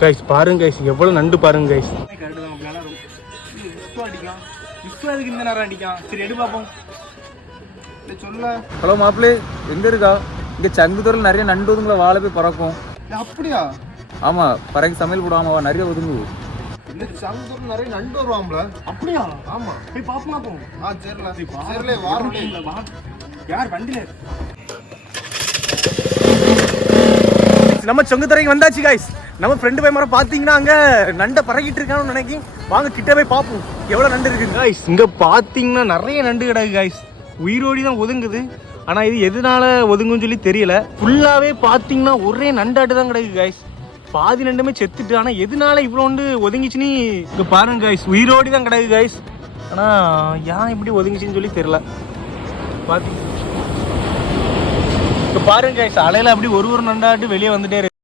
Guys பாருங்க guys, எவ்வளவு நண்டு பாருங்க கைஸ். ஹலோ மாப்பிள்ளை, எங்க இருக்கா? இங்க சங்குதுறையில் நிறைய நண்டு ஒதுங்களை வாழை போய் பறக்கும். அப்படியா? ஆமா, பறக்க சமையல் போடாம நிறைய ஒதுங்கு. இந்த சங்குதுறையில் நிறைய நண்டு வருவாங்களா? அப்படியா? ஆமா, போய் பாப்போம். சரில வாரம் யார் வண்டியில? நம்ம சங்குதுறைக்கு வந்தாச்சு கைஸ். நம்ம ஃப்ரெண்டு போய் மரம் பார்த்தீங்கன்னா அங்கே நண்டை பறக்கிட்டு இருக்கான்னு நினைக்கி. வாங்க கிட்ட போய் பார்ப்போம் எவ்வளோ நண்டு இருக்கு கைஸ். இங்கே பார்த்தீங்கன்னா நிறைய நண்டு கிடக்கு கைஸ். உயிரோடி தான் ஒதுங்குது. ஆனால் இது எதனால ஒதுங்குன்னு சொல்லி தெரியல. ஃபுல்லாகவே பார்த்தீங்கன்னா ஒரே நண்டாட்டு தான் கிடக்கு கைஸ். பாதி நண்டுமே செத்துட்டு. ஆனால் எதனால இவ்வளோண்டு ஒதுங்கிச்சுன்னு இங்கே பாருங்க கைஸ். உயிரோடி தான் கிடக்கு கைஸ். ஆனால் ஏன் இப்படி ஒதுங்கிச்சுன்னு சொல்லி தெரியல. பார்த்து இப்போ பாருங்க கைஸ், அலையில் அப்படி ஒரு நண்டாட்டு வெளியே வந்துட்டே இருக்கு.